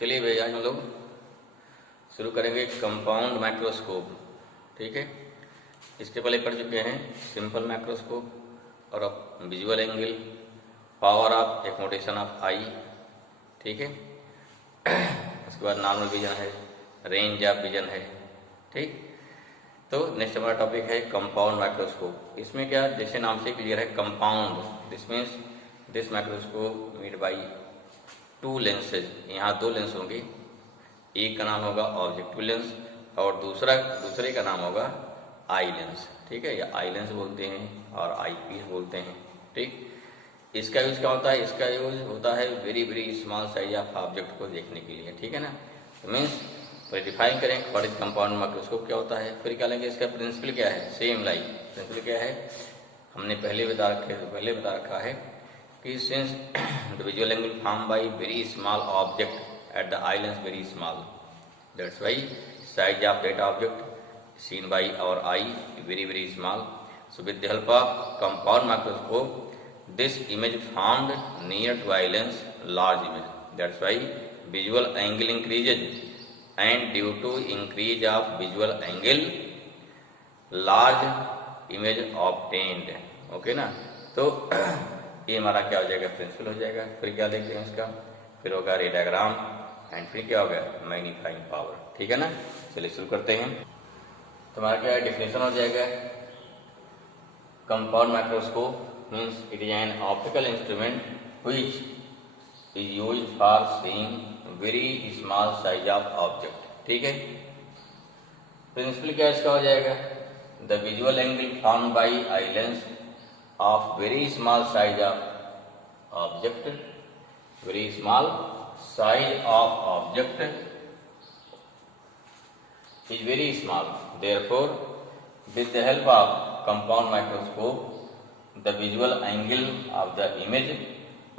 चलिए भैया हम लोग शुरू करेंगे कंपाउंड माइक्रोस्कोप। ठीक है, इसके पहले पढ़ चुके हैं सिंपल माइक्रोस्कोप और अब visual angle, power of accommodation of eye. ठीक है, उसके बाद नॉर्मल विजन है, रेंज ऑफ विजन है। ठीक, तो नेक्स्ट हमारा टॉपिक है कंपाउंड माइक्रोस्कोप। इसमें क्या, जैसे नाम से क्लियर है, compound, this means this microscope made by two lenses. यहाँ दो लेंस होंगे, एक का नाम होगा ऑब्जेक्टिव लेंस और दूसरे का नाम होगा आई लेंस। ठीक है, या आई लेंस बोलते हैं और आई पीस बोलते हैं। ठीक, इसका यूज क्या होता है? इसका यूज होता है very very small size of object को देखने के लिए। ठीक है ना, तो मीन्स फिर डिफाइन करें व्हाट इज कंपाउंड माइक्रोस्कोप क्या होता है, फिर क्या लेंगे, इसका प्रिंसिपल क्या है। सेम लाइक प्रिंसिपल क्या है, हमने पहले बता रखा है कि since the visual angle form by very small object at the eye lens very small, that's why size of that object seen by our eye very very small. So with the help of compound microscope, this image formed near to eye lens large image. That's why visual angle increases, and due to increase of visual angle large image obtained. Okay ना, तो ये हमारा क्या हो जाएगा, principal हो जाएगा। फिर क्या देखते हैं इसका, फिर होगा रे डायग्राम एंड फिर क्या होगा, मैग्नीफाइंग पावर। ठीक है ना, चलिए शुरू करते हैं। तो हमारा क्या डेफिनेशन हो जाएगा, compound microscope means it is an optical instrument which is used for seeing very small size of object. ठीक है, प्रिंसिपल क्या इसका हो जाएगा, the visual angle formed by eye lens of very small size of object, very small size of object is very small. Therefore, with the help of compound microscope, the visual angle of the image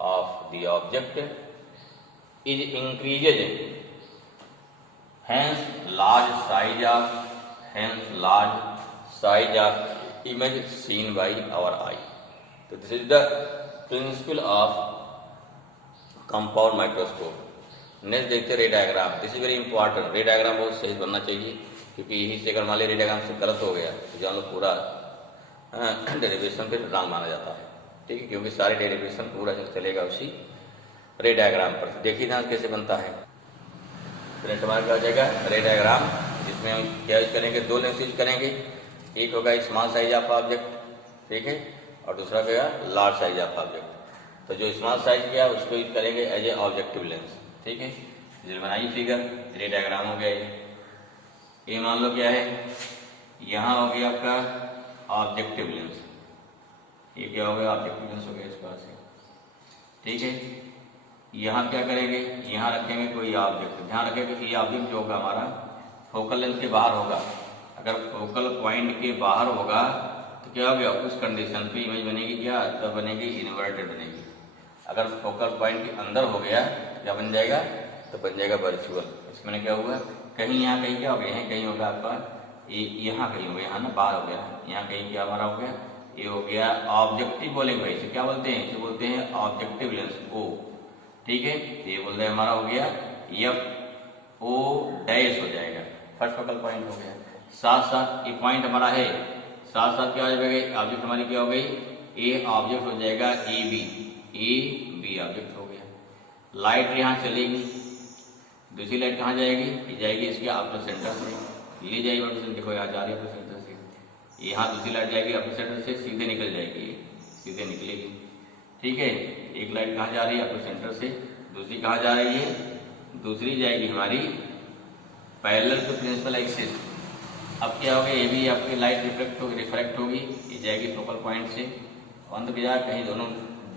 of the object is increased. Hence, large size of image seen by our eye. So this is the principle of compound microscope. Next देखते हैं रे diagram. This is very important. रे diagram बहुत सही बनना चाहिए, क्योंकि यही से अगर मान ली रे डायग्राम से गलत हो गया तो जान लो पूरा डेरिवेशन फिर रॉन्ग माना जाता है। ठीक है, क्योंकि सारे डेरिवेशन पूरा चलेगा उसी रे डायग्राम पर। देखिए ध्यान कैसे बनता है। फिर हमारा क्या हो जाएगा, रे डायग्राम, जिसमें हम क्या यूज करेंगे, दो लेंस यूज करेंगे। एक होगा स्मॉल साइज ऑफ ऑब्जेक्ट, ठीक है, और दूसरा क्या, लार्ज साइज ऑफ ऑब्जेक्ट। तो जो स्मॉल साइज किया उसको यूज करेंगे एज ए ऑब्जेक्टिव लेंस। ठीक है, जो बनाई फिगर, रे डायग्राम हो गया। ये मान लो क्या है, यहाँ हो गया आपका ऑब्जेक्टिव लेंस, ये क्या हो गया, ऑब्जेक्टिव लेंस हो गया इस पास से। ठीक है, यहाँ क्या करेंगे, यहाँ रखेंगे कोई ऑब्जेक्ट। ध्यान रखेंगे कि ये ऑब्जेक्ट जो होगा हमारा फोकल लेंथ के बाहर होगा। अगर फोकल पॉइंट के बाहर होगा तो क्या हो गया, उस कंडीशन पे इमेज बनेगी क्या, तब बनेगी इन्वर्टेड बनेगी। अगर फोकल पॉइंट के अंदर हो गया क्या बन जाएगा, तो बन जाएगा वर्चुअल। इसमें क्या हुआ, कहीं यहाँ कहीं क्या हो गया, कहीं होगा आपका यहाँ कहीं हो गया, यहाँ ना बाहर हो गया, यहाँ कहीं क्या हमारा हो गया, ये हो गया ऑब्जेक्टिव। बोलेंगे भाई इसे क्या बोलते हैं, इसे बोलते हैं ऑब्जेक्टिव लेंस ओ। ठीक है, ये बोलते हैं हमारा हो गया एफ ओ डैश हो जाएगा, फर्स्ट फोकल पॉइंट हो गया। साथ साथ ये पॉइंट हमारा है, साथ साथ क्या हो जाएगा, ऑब्जेक्ट हमारी क्या हो गई, ए ऑब्जेक्ट हो जाएगा ए बी ऑब्जेक्ट हो गया। लाइट यहाँ चलेगी, दूसरी लाइट कहाँ जाएगी, ये जाएगी इसके अपने सेंटर से, ले जाएगी अपने सेंटर, देखो यहाँ जा रही है अपने सेंटर से। यहाँ दूसरी लाइट जाएगी अपने सेंटर से, सीधे निकल जाएगी, सीधे निकलेगी। ठीक है, एक लाइट कहाँ जा रही है, अपने सेंटर से, दूसरी कहाँ जा रही है, दूसरी जाएगी हमारी पैरेलल टू प्रिंसिपल एक्सिस। अब क्या होगा, ये भी आपकी लाइट रिफ्रैक्ट होगी, ये जाएगी फोकल पॉइंट से अंत पे जा, कहीं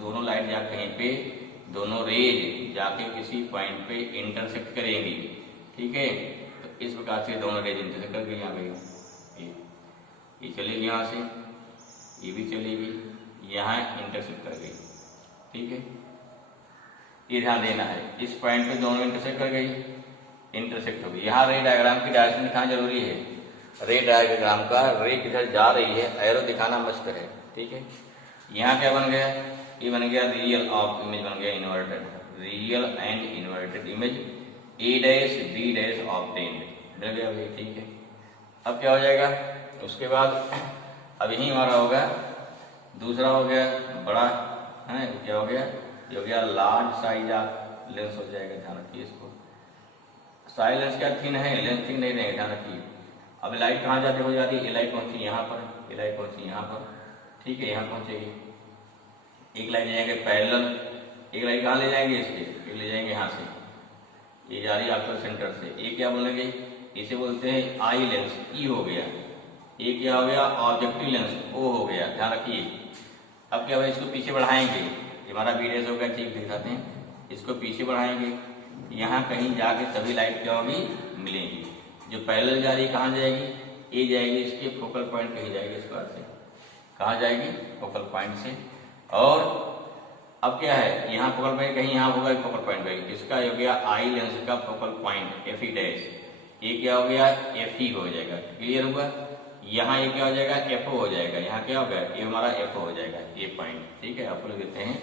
दोनों लाइट जा कहीं पे, दोनों रेज जाके किसी पॉइंट पे इंटरसेक्ट करेंगी। ठीक है, तो इस प्रकार से दोनों रेज इंटरसेक्ट करके यहाँ गई, ये चलेगी यहाँ से, ये भी चलेगी, यहाँ इंटरसेक्ट कर गई। ठीक है, ये ध्यान देना है, इस पॉइंट पे दोनों इंटरसेक्ट कर गई, इंटरसेक्ट हो गई। यहाँ रे डायग्राम की डायरेक्शन दिखाना जरूरी है। रे डायग्राम का रे किधर जा रही है, एरो दिखाना मस्ट है। ठीक है, यहाँ क्या बन गया, ये बन गया रियल ऑफ इमेज बन गया inverted, real and inverted image A dash B dash obtained, मिल गया भाई, ठीक है। अब क्या हो जाएगा, उसके बाद अब यही हमारा होगा, दूसरा हो गया बड़ा है, क्या हो गया, ये हो गया लार्ज साइज ऑफ लेंस हो जाएगा, ध्यान रखिए इसको। साइज लेंस क्या थिन है, लेंस थिन नहीं रहेगा, ध्यान रखिए। अब लाइट कहाँ जाते हो जाती है, ये लाइट पहुंची यहाँ पर, ये लाइट पहुंची यहाँ पर, ठीक है, यहाँ पहुंचेगी। एक लाइट ले जाएंगे पैरेलल, एक लाइट कहाँ ले जाएंगे इसके, एक ले जाएंगे यहाँ से, ये जा रही है आपका सेंटर से। ये क्या बोलेंगे, इसे बोलते हैं आई लेंस, ई हो गया। ये क्या हो गया, ऑब्जेक्टिव लेंस, ओ हो गया, ध्यान रखिए। अब क्या होगा, इसको पीछे बढ़ाएंगे, ये हमारा बी डैश हो गया, ठीक दिखाते हैं, इसको पीछे बढ़ाएंगे, यहाँ कहीं जाके सभी लाइट क्या होगी, मिलेंगी। जो पैरेलल जा रही है कहाँ जाएगी, ये जाएगी इसके फोकल पॉइंट, कहीं जाएगी इस बार से, कहाँ जाएगी, फोकल पॉइंट से। और अब क्या है, यहाँ फोकल पॉइंट कहीं यहाँ होगा फोकल पॉइंट पे, इसका हो गया आई लेंस का focal point F E dash, ये क्या हो गया, एफ ई हो जाएगा, क्लियर होगा। यहाँ ये क्या हो जाएगा, एफ ओ हो जाएगा, यहाँ क्या होगा, ये हमारा एफ ओ हो जाएगा, ये पॉइंट, ठीक है। आपको लिख देते हैं,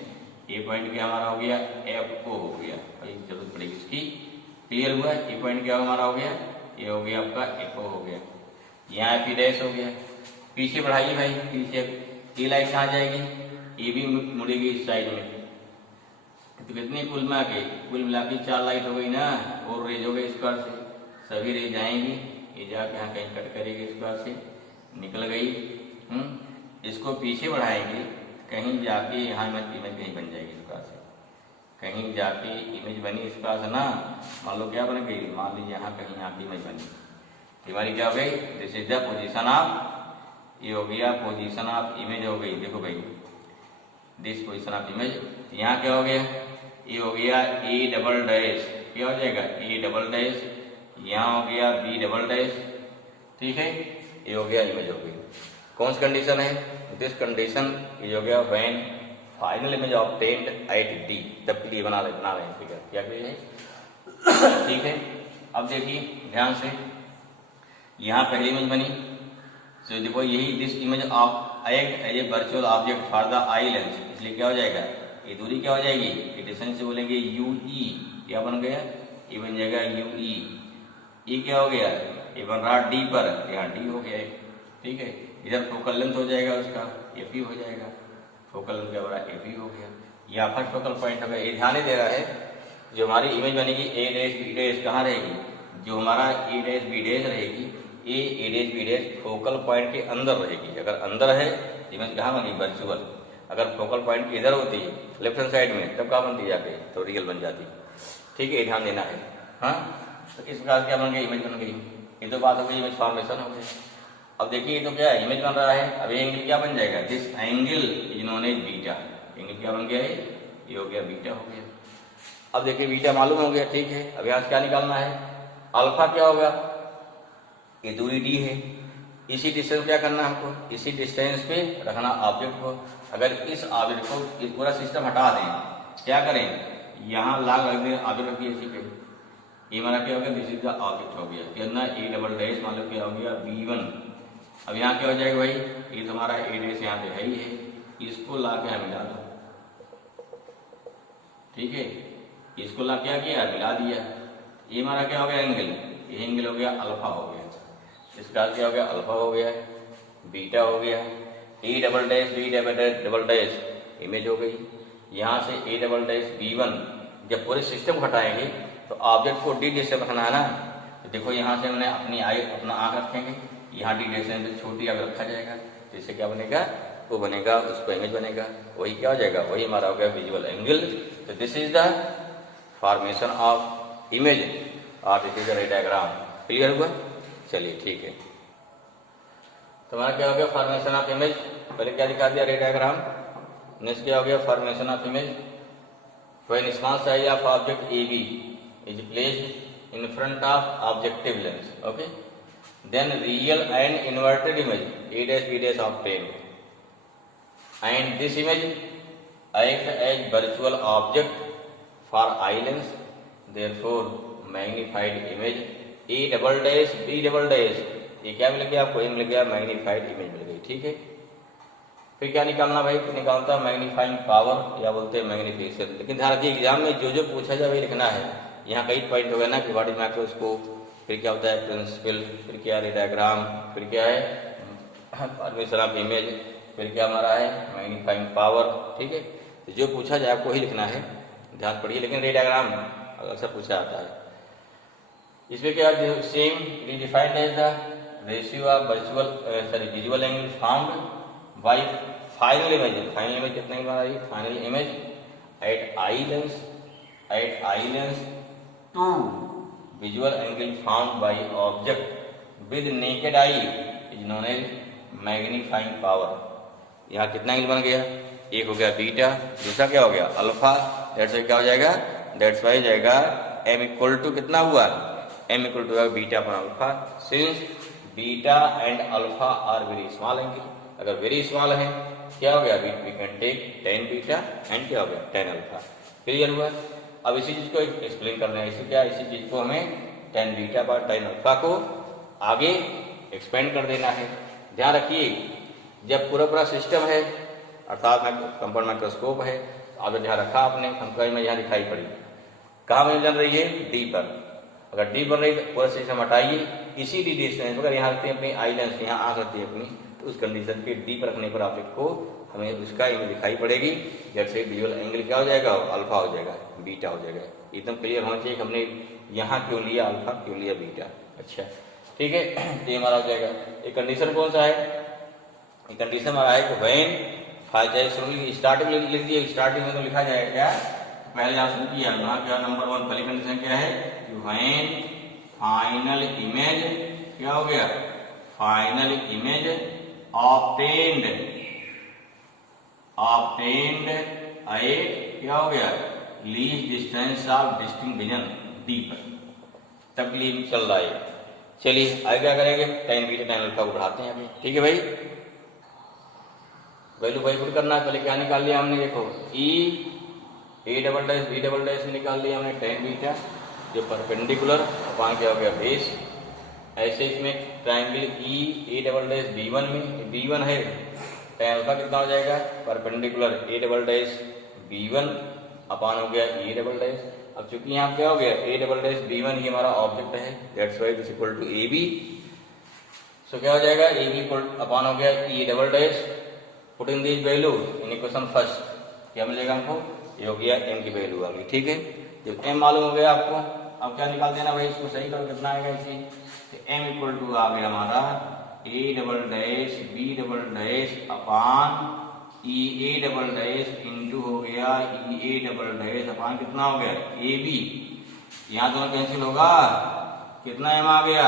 ये पॉइंट क्या हमारा हो गया, एफ ओ हो गया, जरूरत पड़ेगी इसकी, क्लियर हुआ। ये पॉइंट क्या हमारा हो गया, ये हो गया आपका एफ ओ हो गया, यहाँ एफ ई डैश हो गया। पीछे बढ़ाइए भाई, पीछे ये लाइट कहाँ जाएगी, ये भी मुड़ेगी इस साइड में, तो कितनी कुल मिला के 4 लाइट हो गई ना, और रेज हो गई इस बार से, सभी रेज आएंगी, ये जाके यहाँ कहीं कट करेगी इस बार से, निकल गई। इसको पीछे बढ़ाएंगे, कहीं जाके यहाँ इमेज कहीं बन जाएगी इस बार से, कहीं जाके इमेज बनी इस बार से ना, मान लो क्या बन गई, मान लीजिए यहाँ कहीं यहाँ की इमेज बनी, हमारी क्या हो गई, this is the position of, ये हो गया पोजीशन ऑफ इमेज हो गई, देखो भाई दिस पोजीशन ऑफ इमेज। यहाँ क्या हो गया, ये हो गया ए डबल डैश, क्या हो जाएगा, ए डबल डैश, यहाँ हो गया बी डबल डैश, ठीक है, ये हो गया इमेज हो गई। कौन सी कंडीशन है, दिस कंडीशन ये हो गया when final image obtained at D, तब के लिए बना रहे हैं फिगर, क्या है, ठीक है। अब देखिए ध्यान से, यहाँ पहली इमेज बनी, तो देखो यही this image of act as a virtual object for the eye lens, इसलिए क्या हो जाएगा, ये दूरी क्या हो जाएगी, ये डिस्टेंस से बोलेंगे यू ई, क्या बन गया, ये बन जाएगा यू ई। ये क्या हो गया, ये बन रहा डी पर, यहाँ डी हो गया, ठीक है। इधर फोकल लेंथ हो जाएगा उसका, एफ ई हो जाएगा, फोकल लेंथ क्या बड़ा एफ ई हो गया। यहाँ फर्स्ट फोकल पॉइंट हो गया, ये ध्यान ही दे रहा है, जो हमारी इमेज बनेगी ए डैश बी डैश कहाँ रहेगी, जो हमारा ए डैश बी डैश रहेगी, A dash B dash focal point के अंदर रहेगी। अगर अंदर है इमेज कहाँ बनी, वर्चुअल। अगर फोकल पॉइंट इधर होती लेफ्ट हैंड साइड में, तब कहाँ बनती जाके, तो रियल बन जाती, ठीक है, ध्यान देना है। हाँ, तो इस प्रकार क्या बन गई, इमेज बन गई। ये तो बात हो गई इमेज फॉर्मेशन हो गई। अब देखिए ये तो क्या है, इमेज बन रहा है। अब ये एंगल क्या बन जाएगा, this angle is known as beta, angle क्या बन गया है, ये हो गया बीटा हो गया। अब देखिए बीटा मालूम हो गया, ठीक है। अब यहाँ से क्या निकालना है, अल्फा क्या होगा, ये दूरी डी है, इसी डिस्टेंस क्या करना है हमको, इसी डिस्टेंस पे रखना ऑब्जेक्ट को। अगर इस ऑब्जेक्ट को पूरा सिस्टम हटा दें, क्या करें, यहाँ लाग रख दें, ऑब्जेक्ट रखिए इसी पे, ये हमारा क्या हो गया, दिस इज द ऑब्जेक्ट हो गया, कितना ए डबल डैश, मान लो क्या हो गया B1। अब यहाँ क्या हो जाएगा भाई, ये तुम्हारा ए डैश यहाँ पे है ही है, इसको ला के यहाँ मिला दो, ठीक है, इसको ला क्या किया, मिला दिया। ये हमारा क्या हो गया एंगल, ये एंगल हो गया अल्फा हो गया, इसका क्या हो गया, अल्फा हो गया, बीटा हो गया, A double dash B double dash image हो गई। यहाँ से ए डबल डैश B1, जब पूरे सिस्टम को हटाएंगे तो ऑब्जेक्ट को डी डिस्टेंस रखना है ना, तो देखो यहाँ से हमने अपना आँख रखेंगे, यहाँ डी डिस्टेंस छोटी आगे रखा जाएगा, तो इससे क्या बनेगा, वो बनेगा, उसको इमेज बनेगा, वही क्या हो जाएगा, वही हमारा हो गया विजुअल एंगल। तो this is the formation of image और this is the ray diagram. Clear हुआ, चलिए ठीक है। तो हमारा क्या हो गया, फॉर्मेशन ऑफ इमेज, पहले क्या दिखा दिया, रे डायग्राम। नेक्स्ट क्या हो गया, formation of image, when small size of object AB is placed in front of objective lens, okay, then real and inverted image A dash B dash obtained, and this image acts as virtual object for eye lens, therefore magnified image A double dash B double dash, ये क्या मिल गया आपको, मिल गया magnified image मिल गई, ठीक है। फिर क्या निकालना भाई, तो निकालता है मैग्नीफाइंग पावर या बोलते हैं मैग्नीफिकेशन। लेकिन ध्यान रखिए एग्जाम में जो जो पूछा जाए वही लिखना है, यहाँ कई पॉइंट हो गए ना कि व्हाट इज माइक्रोस्कोप, फिर क्या होता है प्रिंसिपल, फिर क्या है डायग्राम, फिर क्या है परमिशन ऑफ इमेज, फिर क्या हमारा है मैग्नीफाइंग पावर। ठीक है, तो जो पूछा जाए आपको ही लिखना है, ध्यान पढ़िए। लेकिन रे डायग्राम अक्सर पूछा जाता है। इसमें क्या same defined as the ratio of visual angle found by final image. Final image कितना की बना रही है, final image at eye lens to visual angle found by object with naked eye is known as magnifying power. यहाँ कितना angle बन गया, एक हो गया बीटा, दूसरा क्या हो गया अल्फा। दैट्स वाई क्या हो जाएगा, दैट्स वाई जाएगा m इक्वल टू कितना हुआ, m equal to beta upon alpha. Since beta and alpha are very small angle, अगर वेरी स्मॉल है क्या हो गया, we can take tan beta and क्या हो गया tan अल्फा। क्लियर हुआ। अब इसी चीज को एक्सप्लेन करना है, इसी चीज को हमें tan beta by tan alpha को आगे एक्सपेंड कर देना है। ध्यान रखिए, जब पूरा सिस्टम है अर्थात कंपाउंड माइक्रोस्कोप है, अब ध्यान रखा आपने, हमको में यहाँ दिखाई पड़ी कहाँ में बन रही है, डी पर। अगर डी बन रही है तो पूरा सिस्टम हटाइए, इसी डी डिस्टेंस अगर यहाँ रखते हैं अपनी आई लेंस, यहाँ आ सकती है अपनी, तो उस कंडीशन पे डी पर रखने पर ऑब्जेक्ट को हमें उसका इमेज दिखाई पड़ेगी। जैसे विजुअल एंगल क्या हो जाएगा, अल्फा हो जाएगा, बीटा हो जाएगा। एकदम क्लियर होना चाहिए कि हमने यहाँ क्यों लिया अल्फा, क्यों लिया बीटा। अच्छा ठीक है, ये हमारा हो जाएगा। एक कंडीशन कौन सा है, एक कंडीशन हमारा है कि व्हेन स्टार्टिंग लिख दिए, स्टार्टिंग में तो लिखा जाएगा क्या, पहले यहाँ शुरू किया क्या, नंबर 1 पहली कंडीशन क्या है, व्हेन फाइनल इमेज क्या हो गया, फाइनल इमेज ऑब्टेन्ड एट क्या हो गया, least distance of distinct vision D पर, तब के लिए चल रहा है। चलिए आगे क्या करेंगे, tan बीटा tan अल्फा को बढ़ाते हैं अभी। ठीक है भाई, वैल्यू भाई पुट करना है। पहले क्या निकाल लिया हमने, देखो A double dash B double dash निकाल लिया हमने tan बीटा जो परपेंडिकुलर अपॉन क्या हो गया बेस। ऐसे इसमें triangle A double dash B1 में B1 है, tan अल्फा कितना हो जाएगा, perpendicular A double dash B1 upon हो गया ए डबल डैश। अब चूंकि यहाँ क्या हो गया, ए डबल डैश B1 ही हमारा ऑब्जेक्ट है, that's why this equal to AB। So क्या हो जाएगा, AB इक्वल अपॉन हो गया A double dash, put in this value in equation first, क्या मिलेगा हमको, ये हो गया m की वैल्यू आ गई। ठीक है, जब m मालूम हो गया आपको, अब क्या निकाल देना भाई, इसको सही करो कितना आएगा इसे, तो m इक्वल टू आ गया हमारा a double dash b double dash upon A double dash into हो गया ए डबल डैश अपॉन कितना हो गया ab। यहाँ दोनों कैंसिल होगा, कितना m आ गया,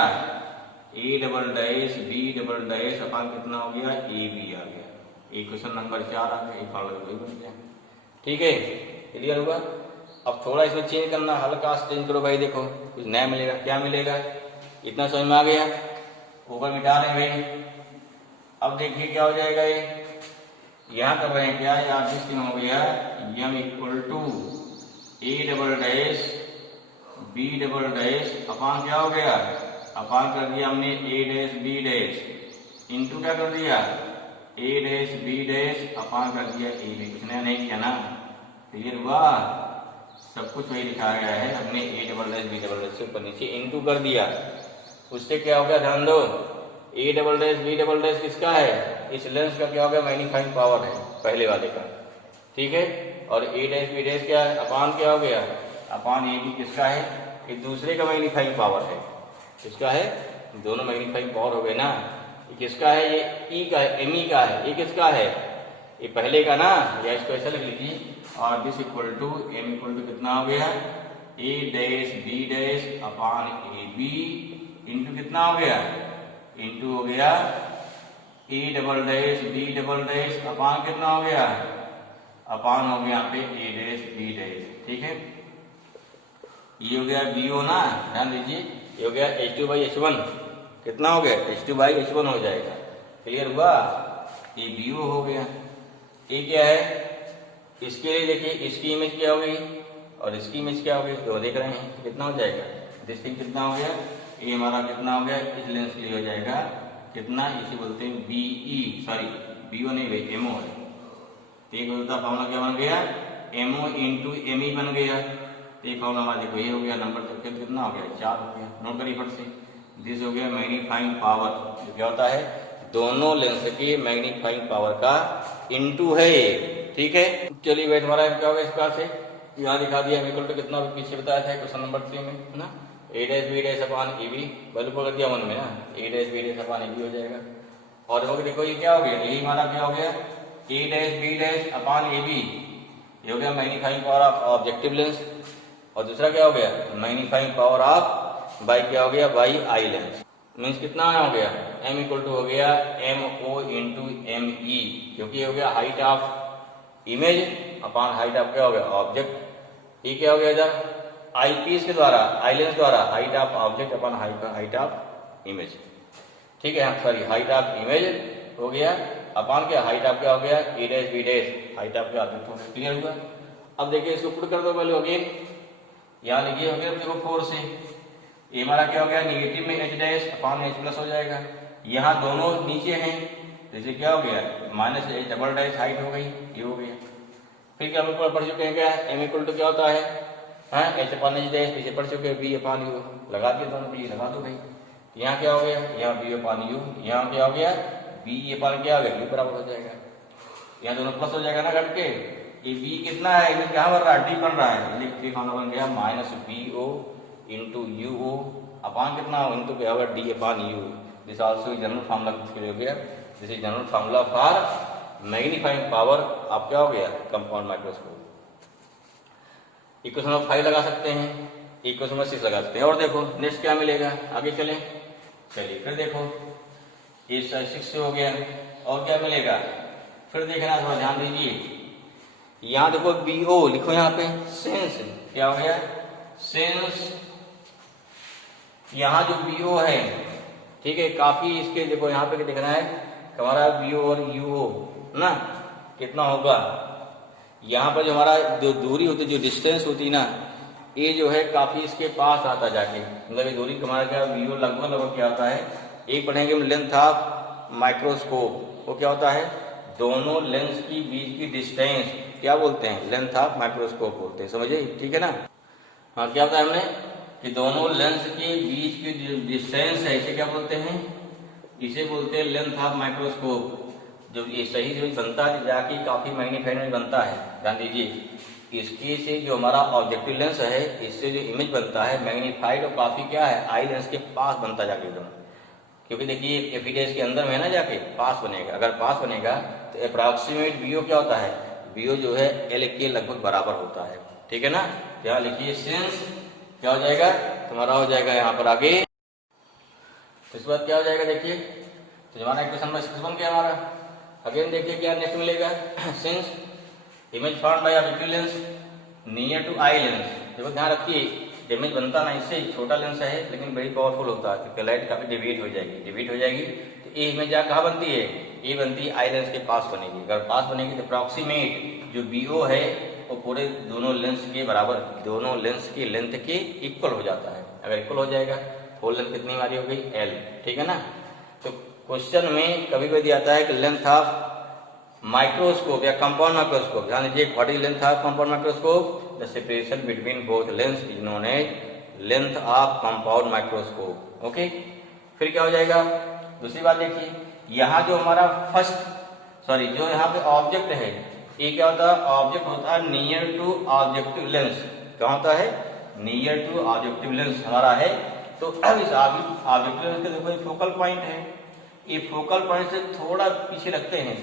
a double dash b double dash upon कितना हो गया ab आ गया। इक्वेशन नंबर 4 आ गया, वही बन गया। ठीक है, क्लियर हुआ। अब थोड़ा इसमें चेंज करना, हल्का सा चेंज करो भाई, देखो कुछ नया मिलेगा, क्या मिलेगा, इतना समझ में आ गया, ऊपर मिटा रहे भाई। अब देखिए क्या हो जाएगा, ये यहाँ कर रहे हैं क्या, यहाँ सिस्टम हो गया m equal to A double dash B double dash upon क्या हो गया, अपॉन कर दिया हमने A dash B dash into क्या कर दिया A dash B dash upon कर दिया ए बी। कुछ नया नहीं किया ना, क्लियर हुआ, सब कुछ वही लिखा गया है हमने, A double dash B double dash से ऊपर नीचे इंटू कर दिया। उससे क्या हो गया, ध्यान दो, A double dash B double dash किसका है, इस लेंस का क्या हो गया मैग्नीफाइंग पावर है पहले वाले का। ठीक है, और ए डैश बी डैश क्या है, अपॉन क्या हो गया, अपॉन ए बी किसका है, ये दूसरे का मैग्नीफाइंग पावर है, किसका है, दोनों मैग्नीफाइंग पावर हो गए ना। ये किसका है, ये ई का है, एम ई का है, ये किसका है, ये पहले का ना, या इसको ऐसा लिख लीजिए, और this equal to M equal to कितना हो गया, A dash B dash upon A B into कितना हो गया, इंटू हो गया A double dash B double dash upon कितना हो गया, अपॉन हो गया यहाँ पे ए डैश बी डैश। ठीक है, ये हो गया बी ओ ना, ध्यान दीजिए, ये हो गया H2/H1, कितना हो गया H2/H1 हो जाएगा। क्लियर हुआ, ये बी ओ हो गया। ये क्या है, इसके लिए देखिए, इसकी इमेज क्या हो गई और इसकी इमेज क्या हो गई, तो देख रहे हैं कितना हो जाएगा, डिस्टिंक्ट कितना हो गया, ये हमारा कितना हो गया, इस लेंस के लिए हो जाएगा कितना, इसे बोलते हैं बीई, सॉरी बीओ नहीं भाई एमओ है। तो एक बोलता फॉर्मूला क्या बन गया, एमओ इंटू एम ई बन गया। तो ये फॉर्मूला हमारा देखो ये हो गया, नंबर तो कितना हो गया 4 हो गया, नोट करिए फट से। दिस हो गया मैग्नीफाइंग पावर, जो क्या होता है दोनों लेंस की मैग्नीफाइंग पावर का इनटू है, ठीक है। चलिए भाई हमारा क्या होगा इस प्रकार से, यहाँ दिखा दिया इक्वल टू कितना पीछे बताया था क्वेश्चन नंबर 3 में है ना, a dash b dash upon ab, value पकड़ दिया 1 में ना, a dash b dash upon ab हो जाएगा। और देखो ये क्या हो गया, यही हमारा क्या हो गया a dash b dash upon ab, ये हो गया magnifying power of objective lens. और दूसरा क्या हो गया मैग्नीफाइंग पावर ऑफ बाई क्या हो गया बाई आई लेंस, मीन्स कितना हो गया m इक्वल टू हो गया mo इंटू एम ई, क्योंकि ये हो गया height of image upon height of क्या हो गया ऑब्जेक्ट, ये क्या हो गया इधर आई पीस के द्वारा आई लेंस द्वारा height of object upon height of image, ठीक है सॉरी हाइट ऑफ इमेज हो गया अपॉन क्या हाइट ऑफ क्या हो गया A dash B dash height of क्या ऑब्जेक्ट, क्लियर हुआ। अब देखिए इसको पुट कर दो पहले अगेन, यहाँ लिखिए हो गया देखो 4 से, ये हमारा क्या हो गया निगेटिव में h dash upon h plus हो जाएगा, यहाँ दोनों नीचे हैं जैसे क्या हो गया minus h double dash height हो गई, ये हो गया। फिर क्या हम पढ़ चुके हैं क्या m इक्वल टू क्या होता है h अपॉन h डैश, पीछे पढ़ चुके हैं b अपॉन u, लगा दिए दोनों b लगा दो भाई, यहाँ क्या हो गया यहाँ b अपॉन u, यहाँ क्या हो गया b अपॉन क्या हो गया u बराबर हो जाएगा, यहाँ दोनों प्लस हो जाएगा ना घट के, ये b कितना है इमेज कहाँ बन रहा है d बन रहा है, लिखिए खाना बन गया माइनस bo इंटू यूओ अपॉन कितना इंटू क्या होगा D upon you, this also general formula हो गया, this is general formula for magnifying power आप क्या हो गया कंपाउंड माइक्रोस्कोप। इक्वेशन नंबर 5 लगा सकते हैं, इक्वेशन नंबर 6 लगा सकते हैं। और देखो नेक्स्ट क्या मिलेगा, आगे चले चलिए फिर देखो ये 6 से हो गया, और क्या मिलेगा फिर देखना थोड़ा ध्यान दीजिए, यहाँ देखो BO लिखो यहाँ पे सेंस, क्या हो गया सेंस, यहाँ जो BO है ठीक है काफी इसके देखो यहाँ पे देखना है हमारा BO और UO ना कितना होगा, यहाँ पर जो हमारा जो दूरी होती है जो डिस्टेंस होती है ना ये जो है काफी इसके पास आता जाके, मतलब ये दूरी हमारा क्या BO लगभग क्या होता है, एक पढ़ेंगे लेंथ ऑफ माइक्रोस्कोप, वो क्या होता है दोनों लेंस की बीच की डिस्टेंस क्या बोलते हैं लेंथ ऑफ माइक्रोस्कोप बोलते हैं, समझिए ठीक है ना। हाँ क्या बताया हमने कि दोनों लेंस के बीच की डिस्टेंस है इसे क्या बोलते हैं, इसे बोलते हैं लेंथ ऑफ माइक्रोस्कोप। जब ये सही से बनता है जाके काफी मैग्नीफाइड में बनता है, ध्यान दीजिए इसके से जो हमारा ऑब्जेक्टिव लेंस है इससे जो इमेज बनता है मैग्नीफाइड और काफी क्या है आई लेंस के पास बनता जाके एकदम, क्योंकि देखिए एफिडेस के अंदर में है ना जाके पास बनेगा, अगर पास बनेगा तो अप्रॉक्सीमेट BO क्या होता है BO जो है L के लगभग बराबर होता है, ठीक है ना। यहाँ लिखिए सेंस क्या हो जाएगा तुम्हारा हो जाएगा यहाँ पर आगे, तो इस बात क्या हो जाएगा देखिए, तो हमारा इक्वेशन नंबर 6 बन गया हमारा। अगेन देखिए क्या नेक्स्ट मिलेगा since image formed by objective lens near to eye lens, देखो ध्यान रखिए इमेज बनता ना इससे छोटा लेंस है लेकिन बड़ी पावरफुल होता है क्योंकि लाइट काफी डिविएट हो जाएगी तो ये इमेज कहाँ बनती है, ये बनती है आई लेंस के पास बनेगी, अगर पास बनेगी तो अप्रॉक्सीमेट जो BO है वो पूरे दोनों लेंस के बराबर, दोनों लेंस की लेंथ के इक्वल हो जाता है, अगर इक्वल हो जाएगा होल लेंथ कितनी हमारी हो गई L, ठीक है ना। तो क्वेश्चन में कभी कभी आता है कि लेंथ ऑफ माइक्रोस्कोप या कंपाउंड माइक्रोस्कोप, ध्यान दीजिए what is length of compound microscope, the separation between both lens is known as length of compound microscope, okay. फिर क्या हो जाएगा दूसरी बात देखिए, यहाँ जो हमारा जो यहाँ पे ऑब्जेक्ट है ये क्या होता है ऑब्जेक्ट होता है नियर टू ऑब्जेक्टिव लेंस, क्या होता है नियर टू ऑब्जेक्टिव लेंस हमारा है, तो अब इस ऑब्जेक्टिव लेंस के देखो फोकल पॉइंट है, ये फोकल पॉइंट से थोड़ा पीछे रखते हैं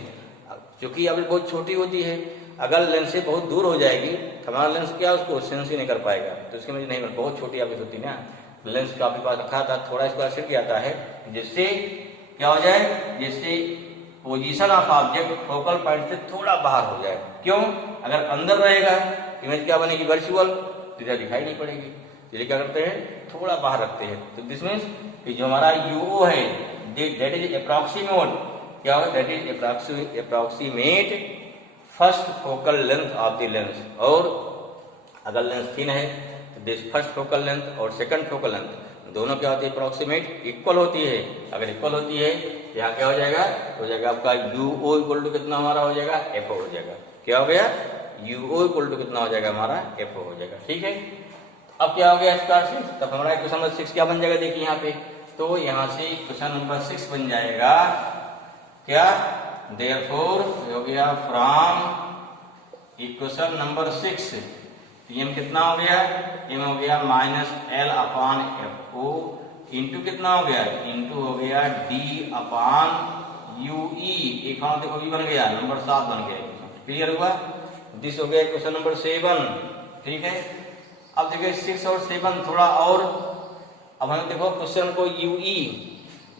क्योंकि अब बहुत छोटी होती है, अगर लेंस से बहुत दूर हो जाएगी तो हमारा लेंस क्या उसको सेंस ही नहीं कर पाएगा, तो इसके में नहीं बहुत छोटी आपकी होती है ना, लेंस को आपके पास रखा था थोड़ा इसको सिट जाता है जिससे क्या हो जाए, जिससे position of object focal point से थोड़ा बाहर हो जाए, क्यों अगर अंदर रहेगा इमेज क्या बनेगी वर्चुअल, सीधा दिखाई नहीं पड़ेगी, इसलिए क्या करते हैं थोड़ा बाहर रखते हैं। तो दिस मीन्स कि जो हमारा UO है दैट इज अप्रॉक्सीमेट, क्या होगा that is approximate first focal length of the lens, और अगर लेंस थिन है तो दिस फर्स्ट फोकल लेंथ और सेकंड फोकल लेंथ दोनों क्या होती है अप्रॉक्सीमेट इक्वल होती है, अगर इक्वल होती है तो यहाँ क्या हो जाएगा आपका UO इक्वल टू कितना हमारा हो जाएगा FO हो जाएगा, क्या हो गया UO इक्वल टू कितना हो जाएगा हमारा FO हो जाएगा, ठीक है। अब क्या हो गया स्क्वायर 6, तब हमारा इक्वेशन नंबर 6 क्या बन जाएगा, देखिए यहाँ पे, तो यहाँ से इक्वेशन नंबर 6 बन जाएगा क्या, देयरफॉर हो गया फ्रॉम इक्वेशन नंबर 6 एम कितना हो गया, एम हो गया minus L upon F O into कितना हो गया, इंटू हो गया डी अपॉन यू ई, एक देखो भी बन गया, नंबर 7 बन गया, क्लियर हुआ। दिस हो गया क्वेश्चन नंबर 7, ठीक है। अब देखिए 6 और 7 थोड़ा और, अब हमें देखो क्वेश्चन को यू ई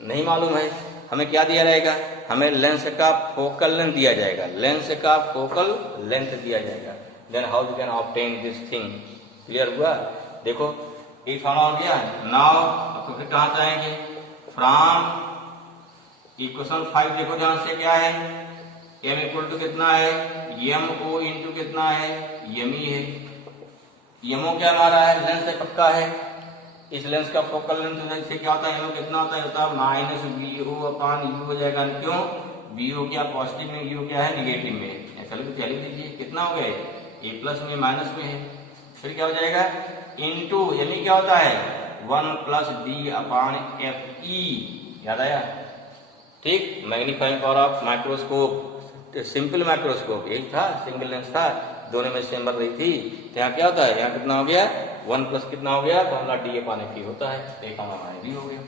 नहीं मालूम है, हमें क्या दिया जाएगा, हमें लेंस का फोकल लेंथ दिया जाएगा, लेंस का फोकल लेंथ दिया जाएगा, then how you can obtain this thing, clear हुआ। देखो एक फॉर्म हो गया, नाउ आपको फिर कहाँ जाएंगे, फ्रॉम इक्वेशन 5 देखो ध्यान से क्या है, m इक्वल टू कितना है, एम ओ इंटू कितना है, एम ई है, एमओ क्या हमारा है, लेंस से पक्का है, इस लेंस का फोकल लेंथ से क्या होता है, एमओ कितना होता है minus B O upon U हो जाएगा, क्यों, बी ओ क्या पॉजिटिव में, यू क्या है निगेटिव में, ऐसा लिख दीजिए, कितना हो गया, ए प्लस में माइनस में है, फिर क्या हो जाएगा इंटू एम ई क्या होता है 1 प्लस डी अपॉन एफ ई, याद आया, ठीक। Magnifying power of microscope, simple microscope यही था, सिंगल लेंस था, दोनों में सेम बन रही थी, तो यहाँ क्या होता है, यहाँ कितना हो गया 1 प्लस कितना हो गया, तो हमारा डी अपॉन एफ ई होता है, एक हमारा भी हो गया,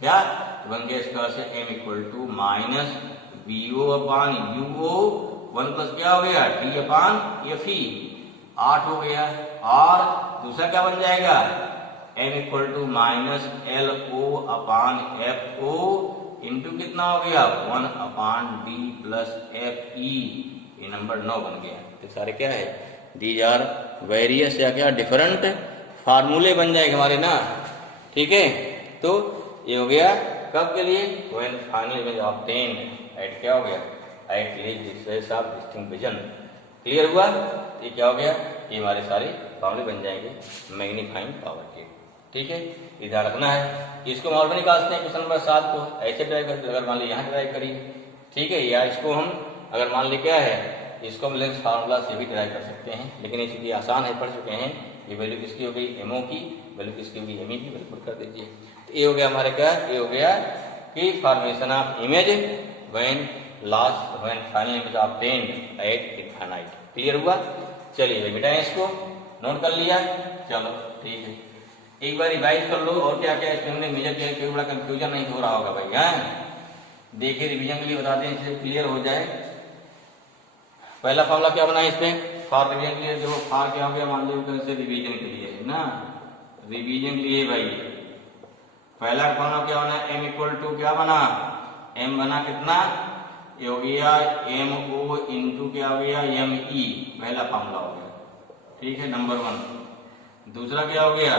क्या बन गया इसका से m equal to minus B O upon U O, 1 plus क्या हो गया डी अपॉन एफ ई, 8 हो गया, और दूसरा क्या बन जाएगा m equal to minus L O upon F O into कितना हो गया 1 upon D plus F E, ये नंबर 9 बन गया। तो सारे क्या है, दीज आर वेरियस या क्या डिफरेंट फार्मूले बन जाएंगे हमारे ना, ठीक है। तो ये हो गया कब के लिए, when final image obtained at क्या हो गया, at least of distinct vision, clear हुआ। ये क्या हो गया, ये हमारे सारे फार्मूले बन जाएंगे मैग्नीफाइंग पावर के, ठीक है, ये ध्यान रखना है। इसको हम और भी निकाल सकते हैं क्वेश्चन नंबर 7 को ऐसे ड्राइव करते, अगर मान ली यहाँ ड्राइव करिए, ठीक है, या इसको हम अगर मान ली क्या है, इसको हम लेंस फार्मूला से भी ड्राइव कर सकते हैं, लेकिन ये चीज़ें आसान है, पढ़ चुके हैं। ये वैल्यू किसकी हो गई, एमओ की, वैल्यू किसकी होगी, एमई की, वैल्यू कर दीजिए। तो ये हो गया हमारे क्या, ये हो गया कि formation of image when last when final image obtained eight infinite, clear हुआ। चलिए मिटाएं इसको, नोट कर लिया, चलो ठीक है, एक बार रिवाइज कर लो, और क्या क्या इसमें हमने मेजर किया, कोई बड़ा कंफ्यूजन नहीं हो रहा होगा भाई, हाँ देखिए रिवीजन के लिए बताते हैं, इससे क्लियर हो जाए। पहला फॉर्मूला क्या बना है इसमें, फॉर रिवीजन के लिए, देखो फॉर क्या हो गया, मान लो कैसे रिवीजन के लिए है ना, रिवीजन के लिए भाई पहला फॉर्मूला क्या बना, m इक्वल टू क्या बना, m बना कितना, ये हो गया एम ओ इंटू क्या हो गया एम ई, पहला फॉर्मूला हो गया, ठीक है, नंबर 1। दूसरा क्या हो गया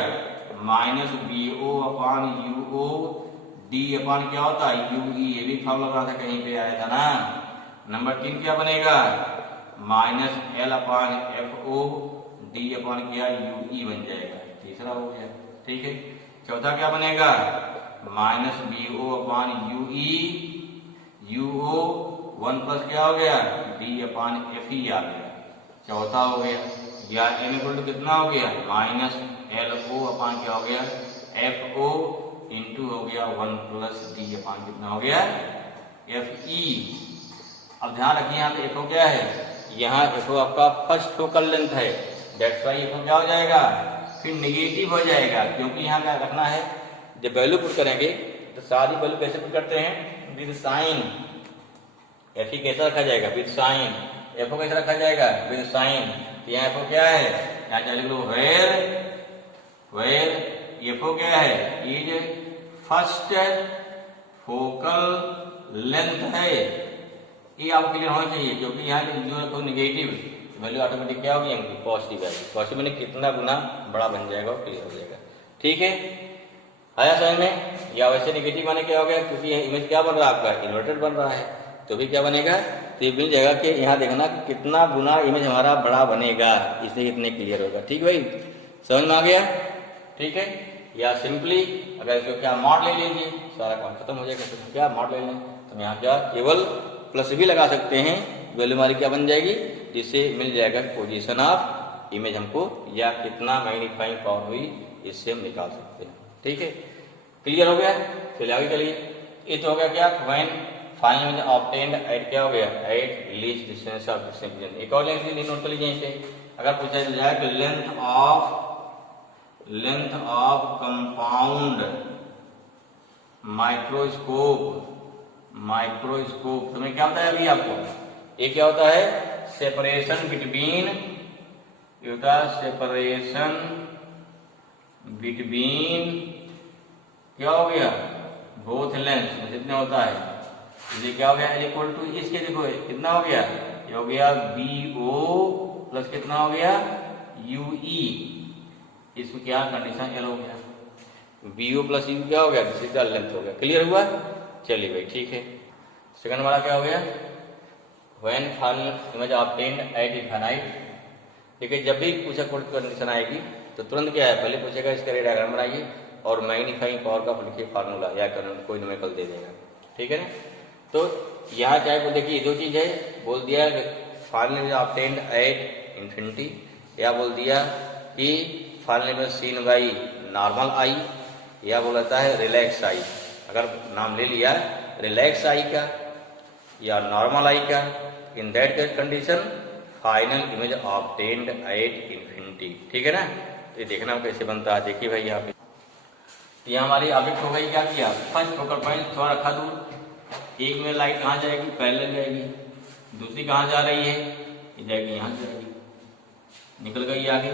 minus B O upon U O D upon क्या होता है यू ई, ये भी फॉर्मूला था कहीं पे आया था ना। नंबर 3 क्या बनेगा minus L upon F O D upon क्या यू ई बन जाएगा, तीसरा हो गया, ठीक है। चौथा क्या बनेगा minus B O upon U E U O 1 plus क्या हो गया डी अपॉन एफ ई आ गया, चौथा हो गया। या एम इक्वल टू कितना हो गया माइनस एल ओ अपॉन क्या हो गया एफ ओ इंटू हो गया 1 प्लस डी अपॉन कितना हो गया एफ ई। अब ध्यान रखिए यहाँ पे एफ ओ क्या है, यहाँ एफ ओ आपका फर्स्ट फोकल लेंथ है, दैट्स वाई एफ ओ क्या हो जाएगा फिर निगेटिव हो जाएगा, क्योंकि यहाँ क्या रखना है जब वैल्यू पुट करेंगे तो सारी वैल्यू कैसे पुट करते हैं विद साइन, एफ ई कैसा रखा जाएगा विद साइन, एफ ओ कैसे रखा जाएगा विद साइन। यहाँ एफ ओ क्या है, यहाँ चले लो वेयर एफ ओ क्या है इज फर्स्ट फोकल लेंथ है, ये आपको क्लियर होना चाहिए, क्योंकि यहाँ जो तो निगेटिव वैल्यू ऑटोमेटिक क्या होगी इनकी पॉजिटिव वैल्यू, पॉजिटिव मैंने कितना गुना बड़ा बन जाएगा और क्लियर हो जाएगा, ठीक है। आया समझ में, या वैसे निगेटिव माने क्या हो गया, क्योंकि यह इमेज क्या बन रहा है आपका इन्वर्टेड बन रहा है, तो भी क्या बनेगा तो ये मिल जाएगा कि यहाँ देखना कि कितना गुना इमेज हमारा बड़ा बनेगा, इससे कितने क्लियर होगा, ठीक भाई समझ में आ गया, ठीक है। या सिंपली अगर इसको क्या मॉड ले लीजिए सारा काम खत्म हो जाएगा, तो क्या मॉड ले लें, तो यहाँ क्या केवल प्लस भी लगा सकते हैं, वैल्यू हमारी क्या बन जाएगी जिससे मिल जाएगा पोजीशन ऑफ इमेज हमको या कितना मैग्नीफाइंग पावर हुई इससे हम निकाल सकते हैं। ठीक है, क्लियर हो गया। चलिए आगे चलिए। ये तो हो गया क्या, when final image obtained at क्या हो गया, at least distance of distance. एक और लेंथ नोट कर लीजिए इसे। अगर पूछा जाए तो लेंथ ऑफ कंपाउंड माइक्रोस्कोप तुम्हें क्या होता है अभी आपको, ये क्या होता है, सेपरेशन बिटवीन क्या हो गया, बोथ लेंथ जितना होता है, ये क्या हो गया, L इक्वल टू इसके देखो कितना हो गया, ये हो गया BO प्लस कितना हो गया UE, इसमें क्या कंडीशन L हो गया, BO प्लस U क्या हो गया, सीधा लेंथ हो गया। क्लियर हुआ। चलिए भाई ठीक है। सेकंड वाला क्या हो गया, when final image obtained eight infinite. देखिए जब भी पूछा कोई कंडीशन आएगी तो तुरंत क्या है, पहले पूछेगा इसका रे डायग्राम बनाइए और मैग्नीफाइंग पावर का लिखिए फार्मूला या कोई न्यूमेरिकल दे देगा। ठीक है ना। तो यहाँ चाहे बोल देखिए दो चीज है, बोल दिया final image obtained at infinity, या बोल दिया कि final image seen by normal eye, या बोलता है रिलैक्स आई। अगर नाम ले लिया रिलैक्स आई का या नॉर्मल आई का, in that condition final image obtained at infinity. ठीक है ना। तो ये देखना कैसे बनता है। देखिए भाई यहाँ पे यहाँ हमारी ऑब्जेक्ट हो गई, क्या किया, फर्स्ट फोकल पॉइंट थोड़ा रखा दूर, एक में लाइट कहाँ जाएगी, पैरेलल जाएगी, दूसरी कहाँ जा रही है, ये जाएगी यहाँ जाएगी, निकल गई आगे,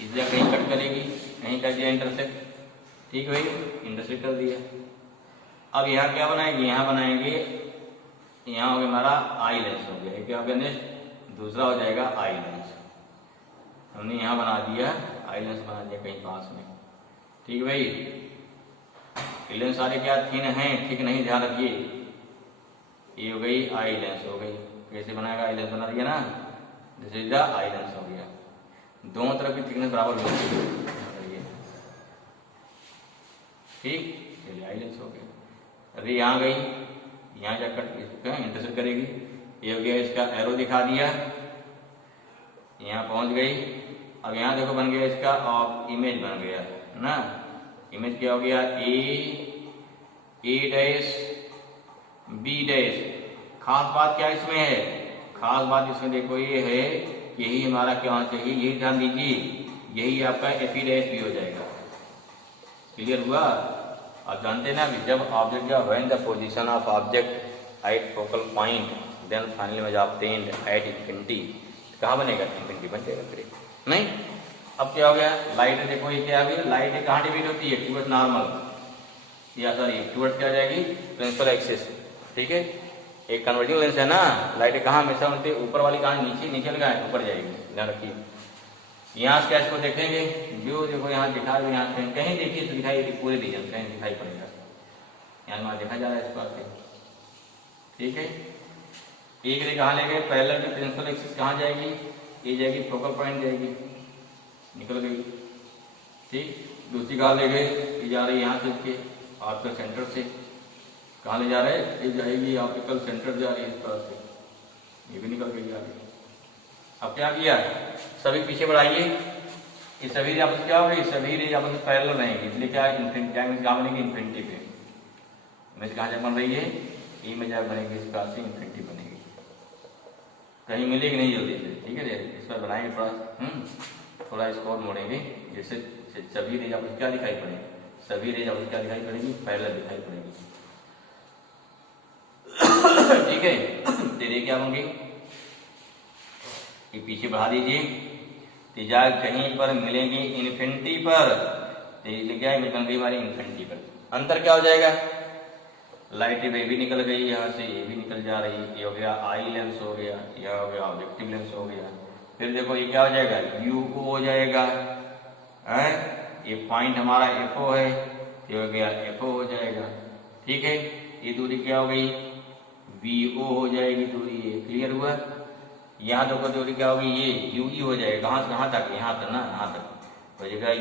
इस जगह कहीं कट करेगी, कहीं कर दिया इंटरसेक्ट। ठीक है भाई, इंटरसेक्ट कर दिया। अब यहाँ क्या बनाएंगे, यहाँ बनाएंगे, यहाँ हो गया हमारा आई लेंस हो गया, क्या हो गया नेक्स्ट, दूसरा हो जाएगा आई लेंस। हमने यहाँ बना दिया आई लेंस, बना दिया कहीं पास में। ठीक है भाई, लेंस सारे क्या थिन हैं, ठीक नहीं, ध्यान रखिए। ये हो गई आई लेंस हो गई, कैसे बनाएगा, आई लेंस बना दिया ना, this is the eye lens हो गया। दोनों तरफ की थिकनेस बराबर होनी चाहिए। ठीक, चलिए आई लेंस हो गया। अरे यहाँ गई, यहाँ जाकर इंटरसेक्ट करेगी, ये हो गया, इसका एरो दिखा दिया, यहाँ पहुंच गई। अब यहाँ देखो बन गया इसका ऑफ इमेज बन गया ना, इमेज क्या हो गया, ए डैश बी डैश। खास बात क्या इसमें है, खास बात इसमें देखो ये है कि यही हमारा क्या होना चाहिए, यही ध्यान दीजिए, यही आपका एफी डैश भी हो जाएगा। क्लियर हुआ। आप जानते ना कि जब ऑब्जेक्ट का when the position of object at focal point then finally image obtained at infinity, कहाँ बनेगा, इंफिनिटी बन जाएगा फिर नहीं। अब क्या हो गया, लाइट देखो ये क्या है, लाइट कहाँ डिवाइड होती है, टुवर्ड्स नॉर्मल, या सॉरी टुवर्ड्स क्या जाएगी, प्रिंसिपल एक्सिस। ठीक है, एक कन्वर्जिंग लेंस है ना, लाइट कहाँ हमेशा बनती है, ऊपर वाली कहाँ, नीचे लगाए, ऊपर जाएगी, ध्यान रखिए। यहाँ स्केच को देखेंगे, जो देखो यहाँ दिखा रहे, यहाँ कहीं देखिए तो दिखाई, पूरे रीजन कहीं दिखाई पड़ेगा, यहाँ देखा जा रहा है इस पास से। ठीक है, एक रे कहाँ ले गए, पैरेलल टू प्रिंसिपल एक्सिस कहाँ जाएगी, ये जाएगी फोकल पॉइंट जाएगी, निकल गई। ठीक, दूसरी कहाँ ले गए, ये जा रही है यहाँ से इसके ऑप्टिकल सेंटर से, कहाँ ले जा रहे हैं, ये जाएगी ऑप्टिकल सेंटर जा रही है इस पास से, ये भी निकल गई आगे। अब क्या किया, सभी पीछे बढ़ाइए, ये सभी रे आपस क्या हो गई, सभी रे आपस में पैरेलल रहेंगी, इसलिए क्या इन्फिनिटी कहाँ बनेगी, इन्फिनिटी पे इमेज कहाँ जाकर बन रही है, ई में जाकर बनेगी, इस पास से इन्फिनिटी बनेगी, कहीं मिलेगी नहीं जल्दी से। ठीक है, इस पर बनाएंगे थोड़ा इसको और मोड़ेंगे, जैसे सभी रेज आपको क्या दिखाई पड़ेगी, सभी रेज आपको क्या दिखाई पड़ेगी, पैरेलल दिखाई पड़ेगी। ठीक है, तेरे क्या होंगे, ये पीछे बढ़ा दीजिए, तीजा कहीं पर मिलेंगे इन्फिनिटी पर, क्या निकल गई हमारी इन्फिनिटी पर। अंतर क्या हो जाएगा, लाइट वे भी निकल गई यहाँ से, ये भी निकल जा रही है, ये हो गया आई लेंस हो गया, यह हो गया ऑब्जेक्टिव लेंस हो गया। फिर देखो ये क्या हो जाएगा, UO हो जाएगा, है ये पॉइंट हमारा FO है, ये हो गया FO हो जाएगा। ठीक है, ये दूरी क्या हो गई, VO हो जाएगी दूरी, ये क्लियर हुआ। यहाँ देखो दूरी क्या होगी, ये UE हो जाएगा, कहाँ से कहाँ तक, यहाँ तक ना, यहाँ तक हो जाएगा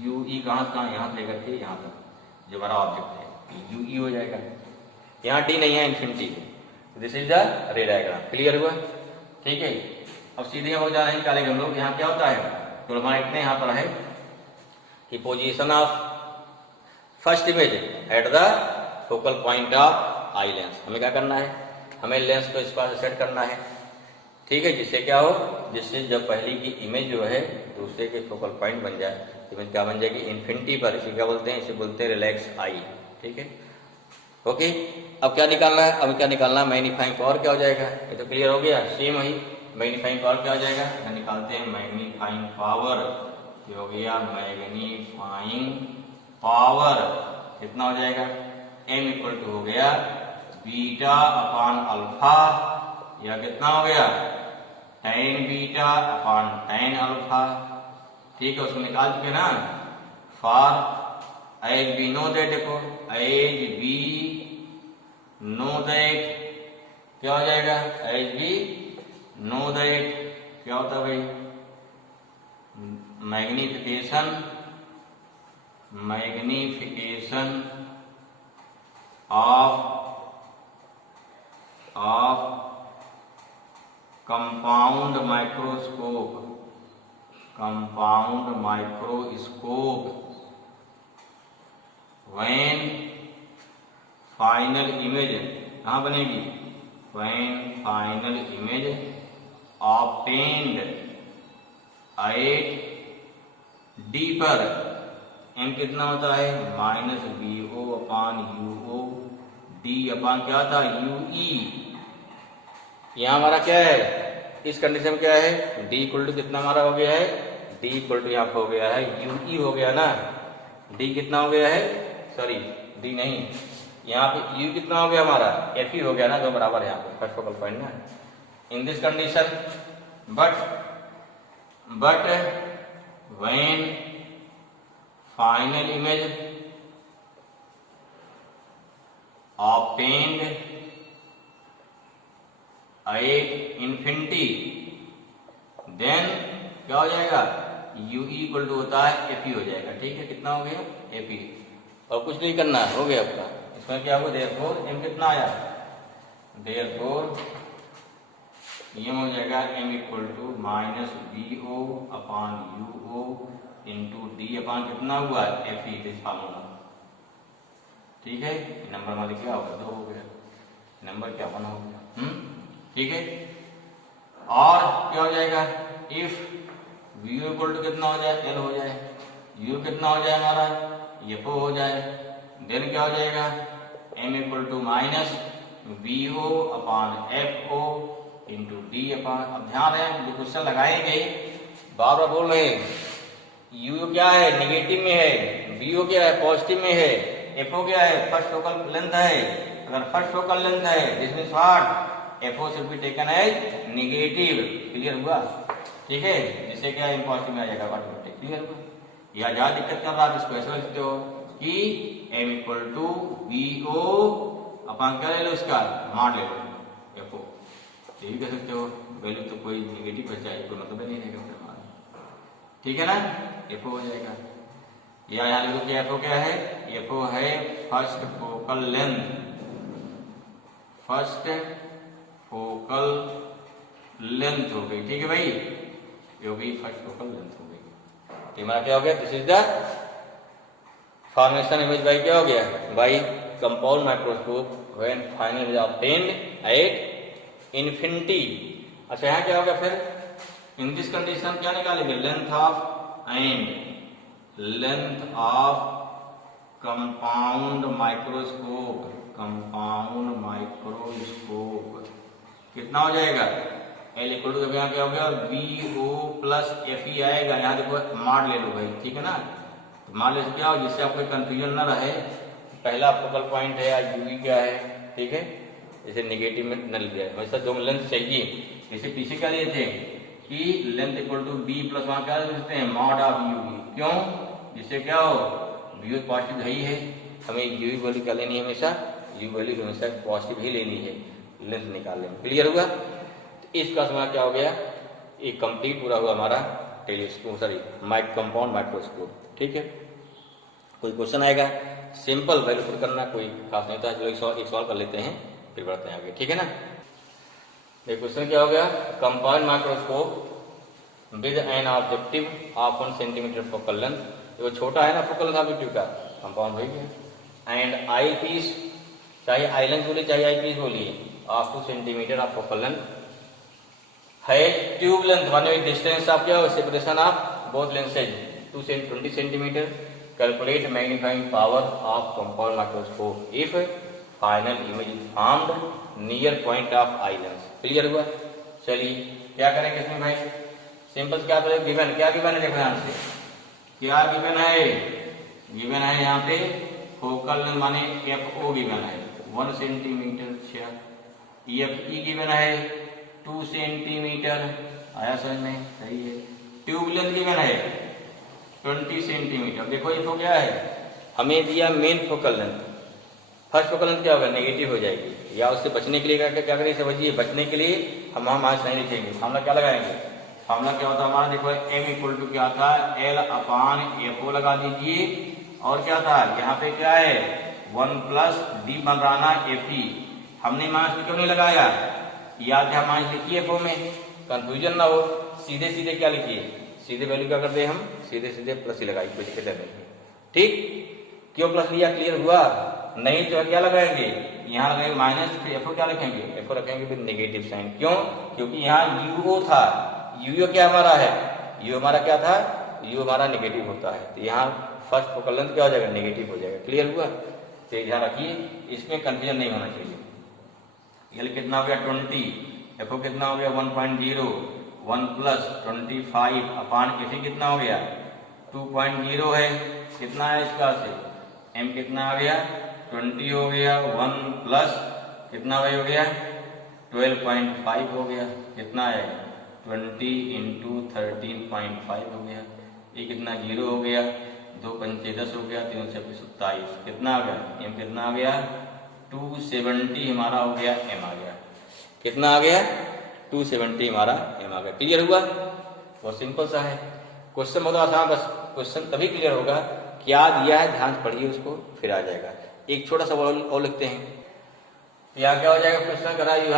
UE कहाँ से कहाँ, यहाँ से लेकर के यहाँ तक जो हमारा ऑब्जेक्ट है UE हो जाएगा। यहाँ D नहीं है infinity, this is the ray diagram. Clear हुआ। ठीक है, अब सीधे हो जाना निकालेंगे हम लोग। यहाँ क्या होता है, तो हमारा इतने यहाँ पर है कि position of first image at the focal point of eye lens. हमें क्या करना है, हमें लेंस को इस पास सेट करना है, ठीक है, जिससे क्या हो, जिससे जब पहली की इमेज जो है दूसरे के फोकल पॉइंट बन जाए, इमेज क्या बन जाएगी, इन्फिनिटी पर। इसे क्या बोलते हैं, इसे बोलते हैं रिलैक्स आई, ठीक है। ओके, अब क्या निकालना है, अब क्या निकालना है, मैग्नीफाइंग पावर क्या हो जाएगा, ये तो क्लियर हो गया, सेम ही मैग्नीफाइंग पावर क्या हो जाएगा, यहाँ निकालते हैं मैग्नीफाइंग पावर, क्या हो गया, मैग्नीफाइंग पावर कितना हो जाएगा, m इक्वल टू हो गया बीटा अपान अल्फा, या कितना हो गया, tan beta upon tan alpha, ठीक है, उसको निकाल चुके ना। For as we know that, देखो एज बी नो दैट क्या हो जाएगा, एज बी नो दैट क्या होता है भाई, magnification of compound microscope when final image कहाँ बनेगी, when final image obtained at D पर, एम कितना होता है, minus B O upon U O, D upon क्या था, यू ई। यहाँ हमारा क्या है, इस कंडीशन में क्या है, डी इक्वल टू कितना हमारा हो गया है, डी इक्वल टू यहाँ पे हो गया है यू ई हो गया ना, डी कितना हो गया है, सॉरी डी नहीं, यहाँ पे यू कितना हो गया हमारा, एफ ई हो गया ना, दो बराबर यहाँ पे फर्स्ट फोकल पॉइंट ना। In this condition but when final image obtained at infinity, then क्या हो जाएगा, यू इक्वल टू होता है एफ ई हो जाएगा, ठीक है, कितना हो गया, एफ ई, और कुछ नहीं करना है, हो गया आपका। इसमें क्या होगा, देयरफॉर एम कितना आया, देयरफॉर ये हो जाएगा M equal to minus B O upon U O into D upon कितना हुआ, एफ ई, दिस फार्मूला, ठीक है। नंबर हमारे क्या होगा, 2 हो गया, नंबर क्या बना हो गया, ठीक है। और क्या हो जाएगा, इफ व्यू इक्वल टू कितना हो जाए, एल हो जाए, यू कितना हो जाए हमारा, एफ ओ हो जाए, देन क्या हो जाएगा, M equal to minus B O upon F O into D upon. अब ध्यान है, जो क्वेश्चन लगाएंगे बार बार बोल रहे हैं, यू क्या है, निगेटिव में है, बी ओ क्या है, पॉजिटिव में है, एफ ओ क्या है, फर्स्ट फोकल लेंथ है, अगर फर्स्ट फोकल लेंथ है this means what, F O should be taken as negative, clear हुआ, ठीक है, जिससे क्या पॉजिटिव में आ जाएगा, ऑटोमेटिक क्लियर हुआ। या ज्यादा दिक्कत कर रहा है इसको ऐसे लिखते हो कि M equal to B O upon क्या ले लो, इसका मान ले लो एफ ओ, ये भी कह सकते हो, वैल्यू तो कोई नेगेटिव बच जाएगी, कोई मतलब नहीं रहेगा हमारा, ठीक है ना, एफ ओ हो जाएगा। या यहाँ लिखो कि एफ ओ क्या है, एफ ओ है first focal length, first focal length हो गई, ठीक है भाई, ये हो गई फर्स्ट फोकल लेंथ हो गई, तो हमारा क्या हो गया, this is the formation image by क्या हो गया, by compound microscope when final is obtained at infinity. अच्छा यहाँ क्या हो गया फिर, इन दिस कंडीशन क्या निकालेंगे, length of and length of compound microscope, compound microscope कितना हो जाएगा, एल इक्वल टू यहाँ क्या हो गया, B O plus F E आएगा, यहाँ देखो मार ले लो भाई, ठीक है ना, तो मान ले क्या हो, जिससे आपको कंफ्यूजन ना रहे, पहला फोकल पॉइंट है या यूवी क्या है, ठीक है, जैसे नेगेटिव में न लिया है, वैसा जो लेंथ चाहिए, जैसे पीछे क्या लिए थे कि length equal to B plus वहाँ क्या लिखते हैं, मॉड ऑफ यूवी, क्यों, जिससे क्या हो, वी पॉजिटिव ही है, हमें यूवी वैल्यू क्या लेनी है, हमेशा यू वैल्यू हमेशा पॉजिटिव ही लेनी है, लेंथ निकालने में, क्लियर हुआ। तो इस क्लास में क्या हो गया, ये कंप्लीट पूरा हुआ हमारा टेलीस्कोप, सॉरी कंपाउंड माइक्रोस्कोप, ठीक है। कोई क्वेश्चन आएगा सिंपल वैल्यू पुट करना, कोई खास नहीं था, चलो एक सवाल कर लेते हैं फिर बढ़ते हैं आगे, ठीक है ना। देखो क्वेश्चन क्या हो गया, compound microscope with an objective of 1 centimetre focal length, वो छोटा है ना फोकल लेंथ ऑब्जेक्टिव का, कंपाउंड हो गया। एंड आई पीस, चाहे आई लेंस बोलिए चाहे आई पीस बोलिए, of 2 centimetre of focal length है, ट्यूब लेंथ माने डिस्टेंस ऑफ क्या, separation of both lenses 20 centimetre. Calculate magnifying power of compound microscope if final image is formed near point of eye lens. Clear हुआ? चलिए क्या करेंगे इसमें भाई, simple क्या करें, गिवन क्या गिवन है, देखो ध्यान से क्या गिवन है, गिवन है यहाँ पे फोकल लेंथ माने एफ ओ गिवन है 1 सेंटीमीटर, एफ ई गिवन है 2 सेंटीमीटर, आया समझ में? सही है। ट्यूब लेंथ गिवन है 20 सेंटीमीटर। देखो ये तो क्या है, हमें दिया main focal length, first focal length क्या होगा, नेगेटिव हो जाएगी, या उससे बचने के लिए क्या करें, समझिए बचने के लिए हम वहां मार्क्स नहीं लिखेंगे, फार्मूला क्या लगाएंगे, फार्मूला क्या होता है हमारा, देखो m इक्वल टू क्या था, एल अपान एफ ओ लगा दीजिए, और क्या था यहाँ पे क्या है 1 प्लस डी बन रहा ना एफ ई, हमने मार्क्स क्यों नहीं लगाया, याद है मार्क्स लिखिए एफ ओ में, कंफ्यूजन ना हो, सीधे सीधे क्या लिखिए, सीधे वैल्यू क्या करते हैं हम, सीधे सीधे प्लस ही लगाइए, कोई दिक्कत नहीं है। ठीक, क्यों प्लस लिया, क्लियर हुआ? नहीं तो क्या लगाएंगे, यहाँ लगाएंगे माइनस, फिर एफ ओ क्या लिखेंगे, एफ ओ रखेंगे विद नेगेटिव साइन, क्यों, क्योंकि यहाँ यूओ था, यूओ क्या हमारा है, यू हमारा क्या था, यू हमारा नेगेटिव होता है, तो यहाँ फर्स्ट फोकल लेंथ क्या हो जाएगा, नेगेटिव हो जाएगा। क्लियर हुआ? तो ध्यान रखिए, इसमें कंफ्यूजन नहीं होना चाहिए। एल कितना हो गया 20, एफ ओ कितना हो गया 1.0, 1 प्लस 25 अपान एफ ई कितना हो गया 2.0 है, कितना है इसका से, एम कितना आ गया 20 हो गया, 1 प्लस कितना हो गया 12.5 हो गया, कितना है 20 इंटू 13.5 हो गया, ये कितना 0 हो गया, 2 पंचे 10 हो गया, 3 से 27, कितना आ गया, एम कितना आ गया 270 हमारा हो गया, एम आ गया, कितना आ गया 270 हमारा एम आ गया। क्लियर हुआ? बहुत सिंपल सा है क्वेश्चन, बहुत आसान, बस क्वेश्चन तभी क्लियर होगा क्या दिया है, ध्यान से पढ़िए उसको, फिर आ जाएगा। एक छोटा सा और लिखते हैं, यहाँ क्या हो जाएगा, क्वेश्चन करा you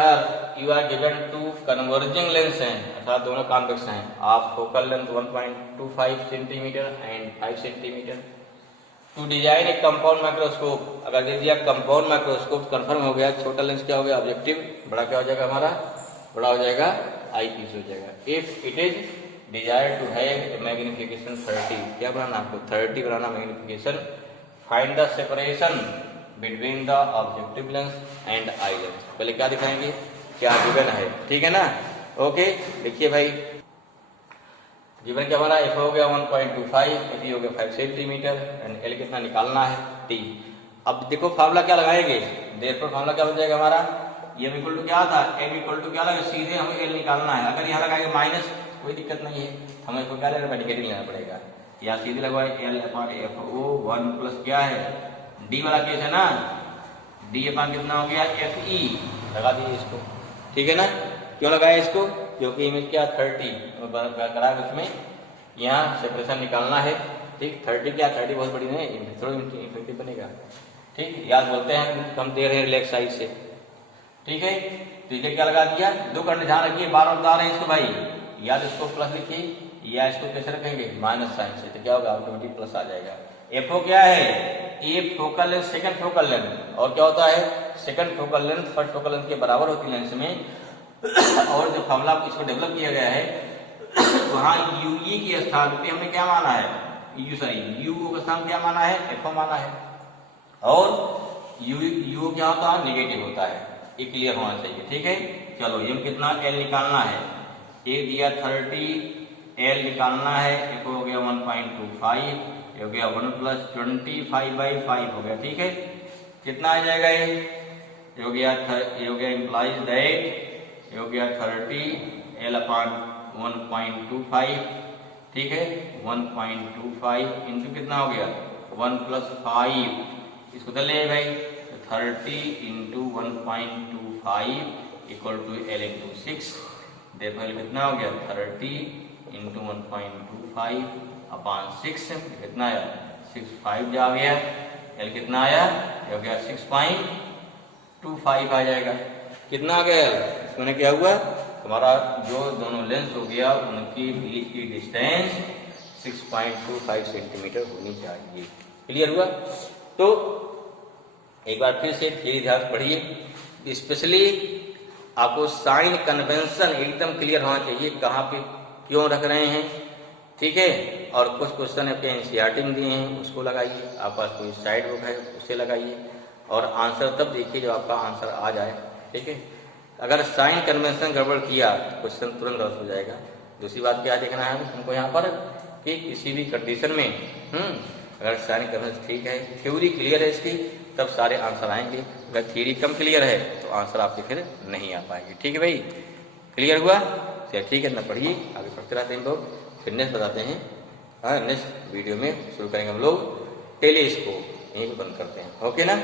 are given two converging lens हैं, अर्थात दोनों कॉन्वेक्स हैं, आप focal length 1.25 centimetre and 5 centimetre to design एक कंपाउंड माइक्रोस्कोप। अगर दे दिया कंपाउंड माइक्रोस्कोप, कंफर्म हो गया, छोटा लेंस क्या हो गया ऑब्जेक्टिव, बड़ा क्या हो जाएगा हमारा, बड़ा हो जाएगा आई पीस हो जाएगा। If it is desired to have magnification 30, क्या बनाना आपको 30 बनाना magnification, find the separation between the objective lens and eye lens. पहले क्या दिखाएंगे, क्या गिवन है, ठीक है ना, ओके। देखिए भाई गिवन क्या हमारा, एफ हो गया 1.25, एफ हो गया 5 सेंटीमीटर, एंड एल कितना निकालना है टी। अब देखो फार्मूला क्या लगाएंगे, देयरफॉर फार्मूला क्या हो जाएगा हमारा, एम इक्वल टू क्या था, एम इक्वल टू क्या लगा, सीधे हमें एल निकालना है, अगर यहाँ लगाएंगे माइनस कोई दिक्कत नहीं है, हमें इसको क्या लेना, नेगेटिव लेना पड़ेगा, या सीधे लगवाए L upon F O 1 plus क्या है, डी वाला केस है ना, डी अपॉन कितना हो गया एफ ई, लगा दिए इसको, ठीक है ना। क्यों लगाया इसको, क्योंकि इमेज क्या 30 करा उसमें, यहाँ सेपरेशन निकालना है, ठीक 30 क्या 30 बहुत बड़ी नहीं, थोड़ा इफेक्टिव बनेगा, ठीक याद बोलते हैं, कम दे रहे हैं रिलैक्स साइज से, ठीक है। तो ये क्या लगा दिया, दो करने ध्यान रखिए, बार बार बता रहे हैं इसको भाई, याद इसको प्लस लिखिए, या इसको कैसे रखेंगे माइनस साइन से, तो क्या होगा ऑटोमेटिक प्लस आ जाएगा। एफ ओ क्या है, ए focal length second focal length, और क्या होता है second focal length first focal length के बराबर होती है लेंस में, और जो फॉर्मूला इसको डेवलप किया गया है वहाँ यू ई के स्थान पे हमने क्या माना है, यू का स्थान क्या माना है, एफ ओ माना है, और यू क्या होता है नेगेटिव होता है, ये क्लियर होना चाहिए, ठीक है। चलो एम कितना एल निकालना है, ए दिया 30, एल निकालना है, एफ हो गया 1.25, हो गया 1 प्लस 25/5 हो गया, ठीक है। कितना आ जाएगा ये हो गया इम्प्लाइज दैट हो गया 30 एल अपॉन 1.25, ठीक है 1.25 इंटू कितना हो गया 1 प्लस 5, इसको कर ले भाई 30 into 1.25 equal to L into 6, देखो कितना हो गया 30 इंटू 1.25 अपॉन 6, कितना आया 65 जा गया, एल कितना आया हो गया 6.25 आ जाएगा, कितना आ गया इसमें क्या हुआ, तुम्हारा जो दोनों लेंस हो गया उनकी बीच की डिस्टेंस 6.25 सेंटीमीटर होनी चाहिए। क्लियर हुआ। तो एक बार फिर से थ्योरी ध्यान पढ़िए, स्पेशली आपको साइन कन्वेंशन एकदम क्लियर होना चाहिए, कहाँ पे क्यों रख रहे हैं, ठीक है। और कुछ क्वेश्चन आपके एनसीईआरटी में दिए हैं उसको लगाइए, आपके पास कोई साइड बुक है उससे लगाइए, और आंसर तब देखिए जब आपका आंसर आ जाए, ठीक है। अगर साइन कन्वेंशन गड़बड़ किया तो क्वेश्चन तुरंत गलत हो जाएगा। दूसरी बात क्या देखना है हमको यहाँ पर कि किसी भी कंडीशन में अगर साइन कन्वेंशन ठीक है, थ्योरी क्लियर है इसकी, तब सारे आंसर आएंगे। अगर थ्योरी कम क्लियर है तो आंसर आपके फिर नहीं आ पाएंगे। ठीक है भाई, क्लियर हुआ। चलिए ठीक है, ना पढ़िए, आगे पढ़ते रहते हैं हम लोग। फिर नेक्स्ट बताते हैं, हाँ नेक्स्ट वीडियो में शुरू करेंगे हम लोग टेलीस्कोप, यहीं पर बंद करते हैं। ओके ना।